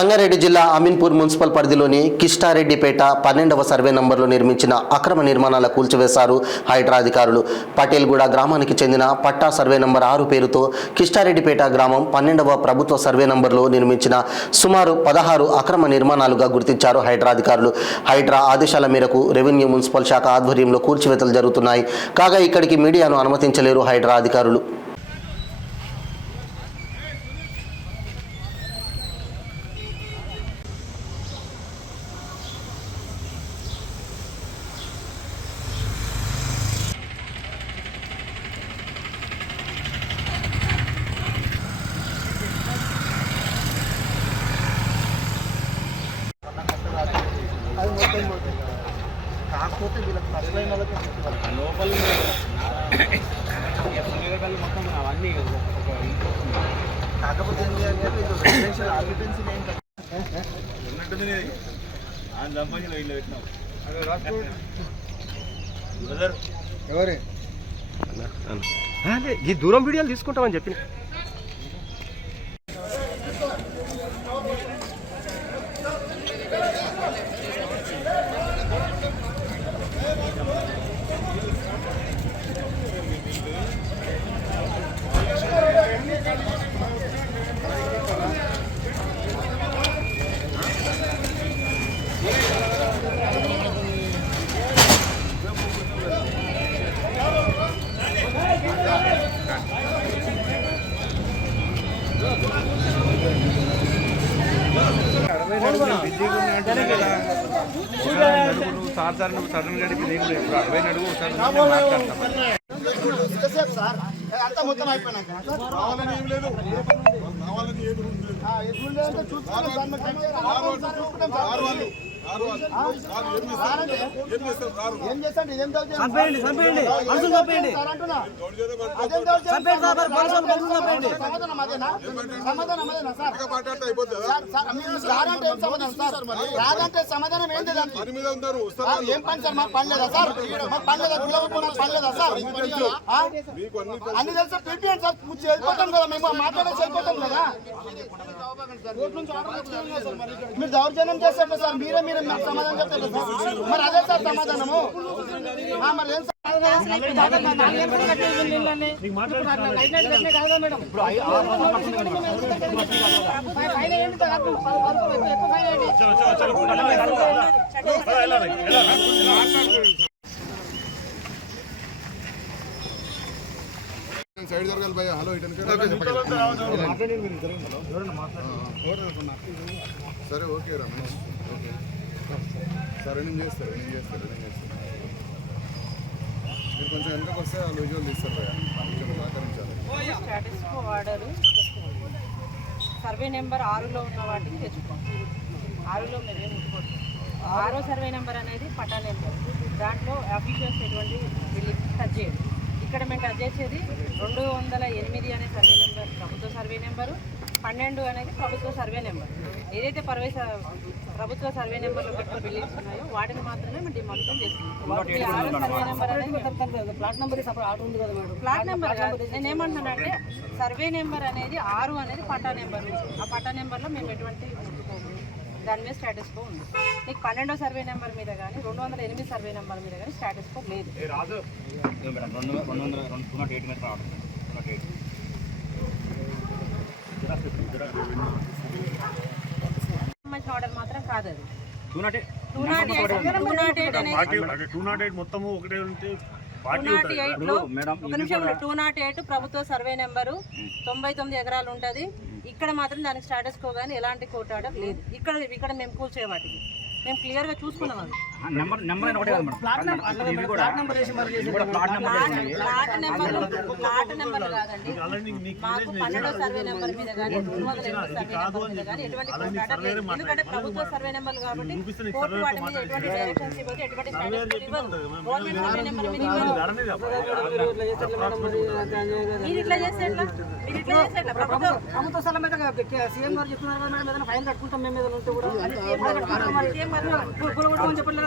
సంగారెడ్డి జిల్లా అమీన్పూర్ మున్సిపల్ పరిధిలోని కిష్టారెడ్డిపేట 12వ సర్వే నంబర్లో నిర్మించిన అక్రమ నిర్మాణాల కూల్చివేశారు హైడ్రా అధికారులు. పటేల్గూడ గ్రామానికి చెందిన పట్టా సర్వే నంబర్ 6 పేరుతో కిష్టారెడ్డిపేట గ్రామం 12వ ప్రభుత్వ సర్వే నంబర్లో నిర్మించిన సుమారు 16 అక్రమ నిర్మాణాలుగా గుర్తించారు హైడ్రా అధికారులు. హైడ్రా ఆదేశాల మేరకు రెవెన్యూ మున్సిపల్ శాఖ ఆధ్వర్యంలో కూల్చివేతలు జరుగుతున్నాయి. కాగా ఇక్కడికి మీడియాను అనుమతించలేరు హైడ్రా అధికారులు. కాకపోతే వీళ్ళకి ఫస్ట్లైన్ వాళ్ళకి లోపల మొత్తం అవన్నీ కాకపోతే ఏంటి అంటే వీళ్ళు రెసిడెన్షియల్ ఆక్యుపెన్సీ ఉన్నట్టుంది ఆయన సంపాదించిన వీళ్ళు పెట్టినాం. ఎవరే ఈ దూరం వీడియోలు తీసుకుంటామని చెప్పి సడన్ గడిపి నేను ఇప్పుడు 60 అడుగు అంతా మొత్తం అయిపోయినాక ఏం చేస్తాండి ఇదేం సమాధానం అదేనా సార్? రాదంటే ఏం సమాధానం సార్? రాదంటే సమాధానం ఏంటి? ఏం పని సార్? మాకు పని లేదా సార్? మాకు పని లేదా? పని లేదా సార్? అన్ని తెలుసా? పిలిపియండి సార్, వెళ్ళిపోతాం కదా, మేము మాట్లాడేసి వెళ్ళిపోతాం కదా. మీరు దౌర్జన్యం చేస్తారు సార్, మీరే నాకు సమాధానం చెప్తారు సార్. మరి అదే సార్ సమాధానము. మరి ఏం సైడ్ జరగాలి భయ్యా. హలో సరే ఓకే రమేష్, ఓకే సరే నేను చేస్తాను మీరు కొంచెం వెనకకు వస్తే వాళ్ళు విజువల్ తీస్తారు భయ్యా, కొంచెం సహకరించాలి. వాడరు సర్వే నెంబర్ 6లో ఉన్న వాటిని తెచ్చుకోండి. 6లో మేమేం ముట్టుకోండి. 6వ సర్వే నెంబర్ అనేది పటా నెంబర్. దాంట్లో అఫీషియల్స్ ఎటువంటి బిల్డింగ్ టచ్ చేయదు. ఇక్కడ మేము టచ్ చేసేది 208 అనే సర్వే నెంబర్ ప్రభుత్వ సర్వే నెంబరు, 12 అనేది ప్రభుత్వ సర్వే నెంబర్. ఏదైతే ప్రభుత్వ సర్వే నెంబర్లో పెట్టిన బిల్డింగ్స్ ఉన్నాయో వాటిని మాత్రమే మేము డిమాలిషన్ చేస్తున్నాం. సర్వే నెంబర్ అనేది ప్లాట్ నెంబర్ కాదు. నేను ఏమంటున్నానంటే సర్వే నెంబర్ అనేది 6 అనేది పట్టా నెంబరు. ఆ పట్టా నెంబర్లో మేము ఎటువంటి దాని మీద స్టేటస్ కో ఉంది. నీకు 12వ సర్వే నెంబర్ మీద కానీ 208 సర్వే నెంబర్ మీద కానీ స్టేటస్ కో లేదు. సంబంధించిన ఆర్డర్ మాత్రం కాదు అది. 208 మొత్తము ఒకటే ఉంటే 208 ప్రభుత్వ సర్వే నెంబరు 99 ఎకరాలు ఉంటుంది. ఇక్కడ మాత్రం దానికి స్టేటస్ కో కానీ ఎలాంటి కోర్టు ఆర్డర్ లేదు. ఇక్కడ మేము కూల్చే వాటికి మేము క్లియర్గా చూసుకున్నాం. అది ప్లాట్ నెంబర్ కాదండి. మాకు 12వ సర్వే నెంబర్ మీద కానీ 208 సర్వే నెంబర్ మీద కానీ ఎటువంటి కోర్టు ఆర్డర్ లేదు. ఎందుకంటే ప్రభుత్వ సర్వే నెంబర్లు కాబట్టి కోర్టు వాటి మీద ఎటువంటి డైరెక్షన్స్ ఇవ్వదు, ఎటువంటి స్టేటస్ ఇవ్వదు. గవర్నమెంట్ సర్వే నెంబర్ మీద మీరు ఇట్లా చేస్తే ఎట్లా? మీరు ఇట్లా చేస్తే ఎట్లా? ప్రభుత్వ స్థలం మీద సీఎం గారు చెప్తున్నారు కదా మేడం, ఏదైనా ఫైన్ కట్టుకుంటాం మేము ఏదైనా ఉంటే కూడా. చెప్పండి.